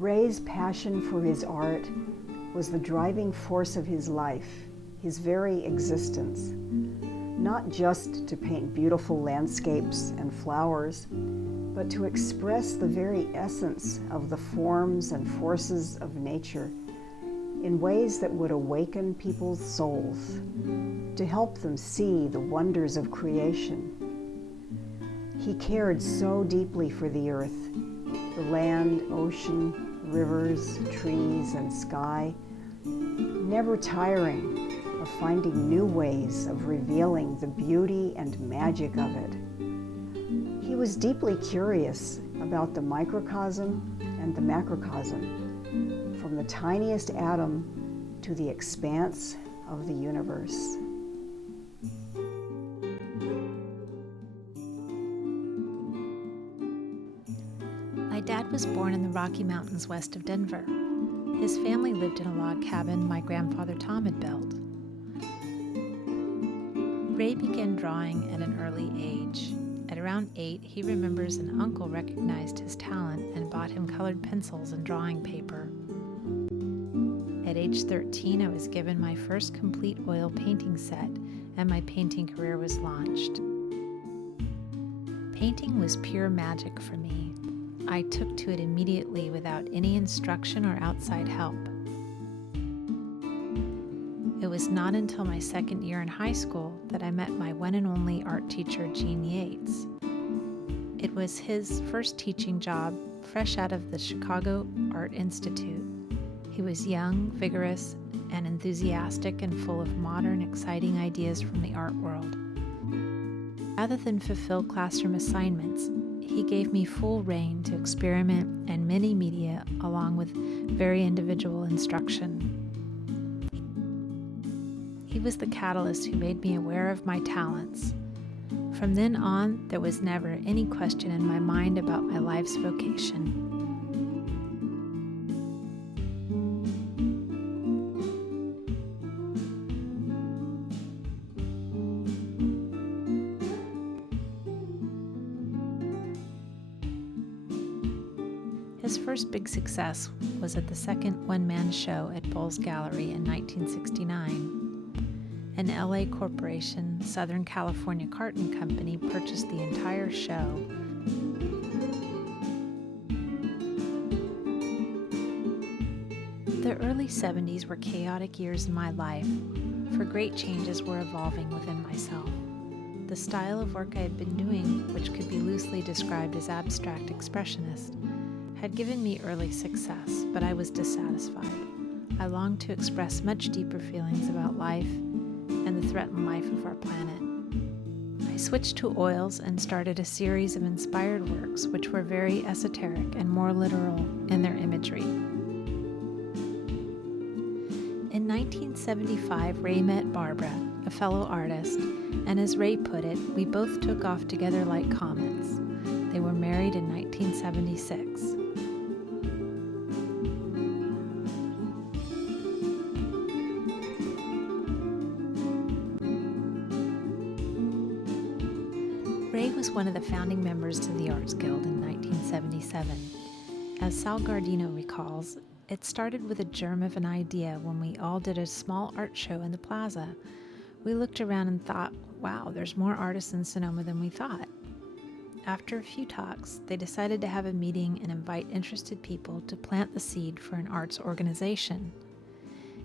Ray's passion for his art was the driving force of his life, his very existence. Not just to paint beautiful landscapes and flowers, but to express the very essence of the forms and forces of nature in ways that would awaken people's souls, to help them see the wonders of creation. He cared so deeply for the earth, the land, ocean, rivers, trees, and sky, never tiring of finding new ways of revealing the beauty and magic of it. He was deeply curious about the microcosm and the macrocosm, from the tiniest atom to the expanse of the universe. My dad was born in the Rocky Mountains west of Denver. His family lived in a log cabin my grandfather Tom had built. Ray began drawing at an early age. At around 8, he remembers an uncle recognized his talent and bought him colored pencils and drawing paper. At age 13, I was given my first complete oil painting set, and my painting career was launched. Painting was pure magic for me. I took to it immediately without any instruction or outside help. It was not until my second year in high school that I met my one and only art teacher, Gene Yates. It was his first teaching job, fresh out of the Chicago Art Institute. He was young, vigorous, and enthusiastic and full of modern, exciting ideas from the art world. Rather than fulfill classroom assignments, he gave me full rein to experiment and many media along with very individual instruction. He was the catalyst who made me aware of my talents. From then on, there was never any question in my mind about my life's vocation. His first big success was at the second one-man show at Bowles Gallery in 1969. An LA corporation, Southern California Carton Company, purchased the entire show. The early 70s were chaotic years in my life, for great changes were evolving within myself. The style of work I had been doing, which could be loosely described as abstract expressionist, had given me early success, but I was dissatisfied. I longed to express much deeper feelings about life and the threatened life of our planet. I switched to oils and started a series of inspired works which were very esoteric and more literal in their imagery. In 1975, Ray met Barbara, a fellow artist, and as Ray put it, we both took off together like comets. They were married in 1976. Ray was one of the founding members of the Arts Guild in 1977. As Sal Gardino recalls, it started with a germ of an idea when we all did a small art show in the plaza. We looked around and thought, wow, there's more artists in Sonoma than we thought. After a few talks, they decided to have a meeting and invite interested people to plant the seed for an arts organization.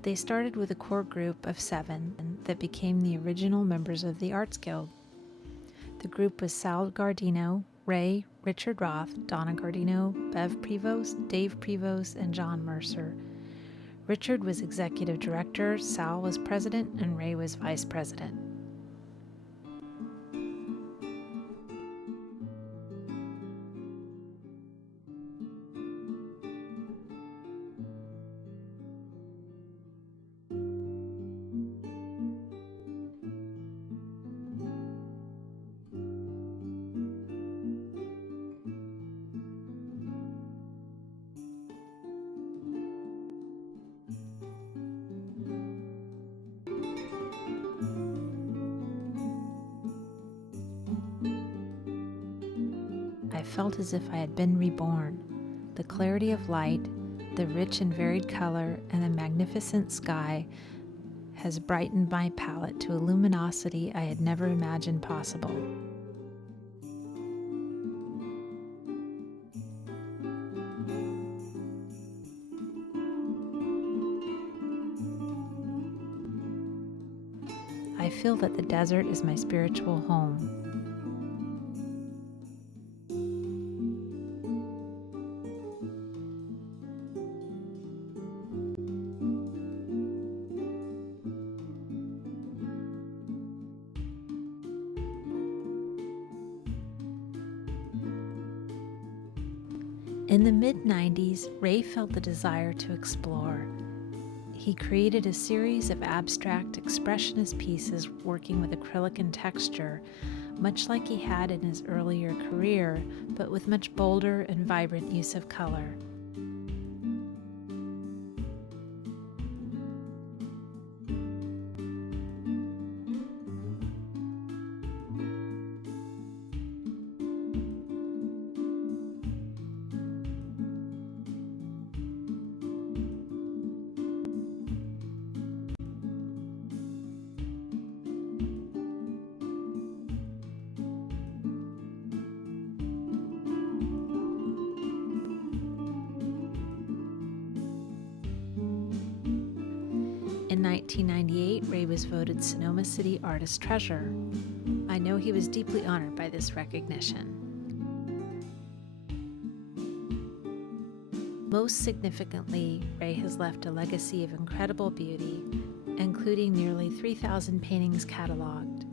They started with a core group of 7 that became the original members of the Arts Guild. The group was Sal Gardino, Ray, Richard Roth, Donna Gardino, Bev Prevost, Dave Prevost, and John Mercer. Richard was executive director, Sal was president, and Ray was vice president. I felt as if I had been reborn. The clarity of light, the rich and varied color and the magnificent sky has brightened my palette to a luminosity I had never imagined possible. I feel that the desert is my spiritual home. In the mid-90s, Ray felt the desire to explore. He created a series of abstract expressionist pieces working with acrylic and texture, much like he had in his earlier career, but with much bolder and vibrant use of color. In 1998, Ray was voted Sonoma City Artist Treasure. I know he was deeply honored by this recognition. Most significantly, Ray has left a legacy of incredible beauty, including nearly 3,000 paintings cataloged.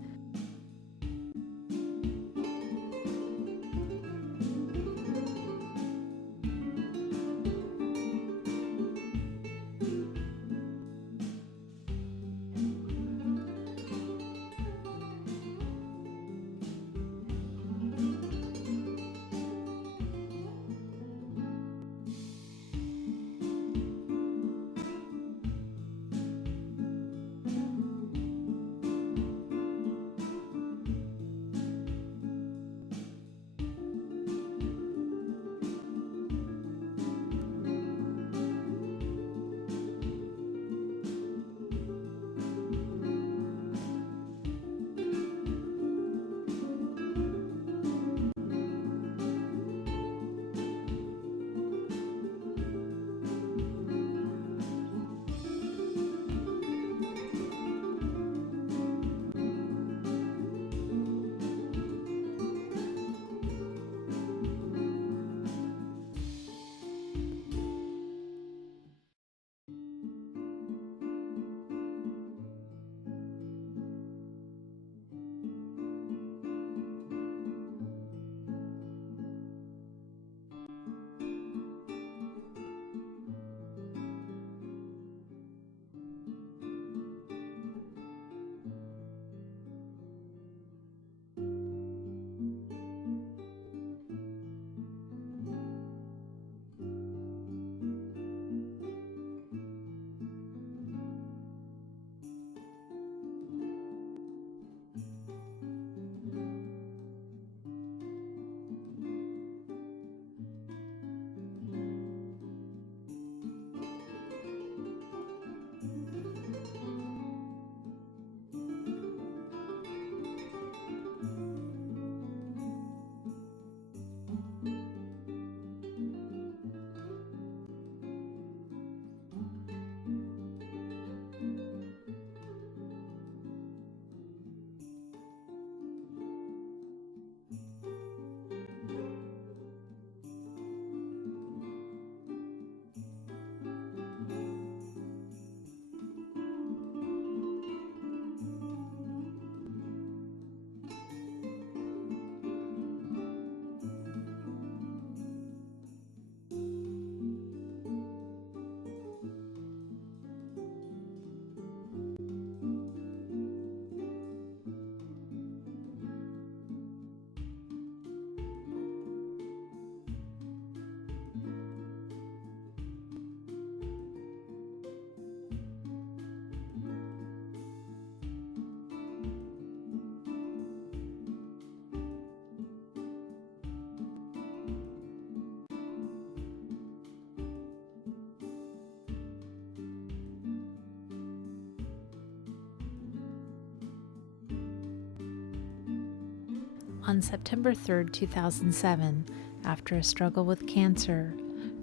On September 3rd, 2007, after a struggle with cancer,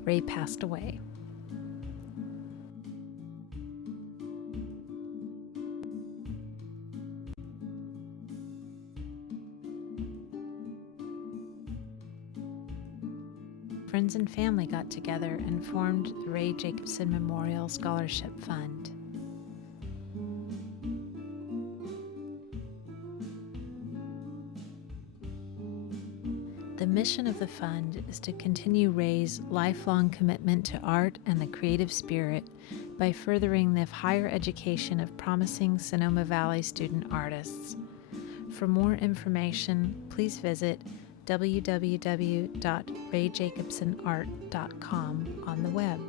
Ray passed away. Friends and family got together and formed the Ray Jacobsen Memorial Scholarship Fund. The mission of the fund is to continue Ray's lifelong commitment to art and the creative spirit by furthering the higher education of promising Sonoma Valley student artists. For more information, please visit www.rayjacobsenart.com on the web.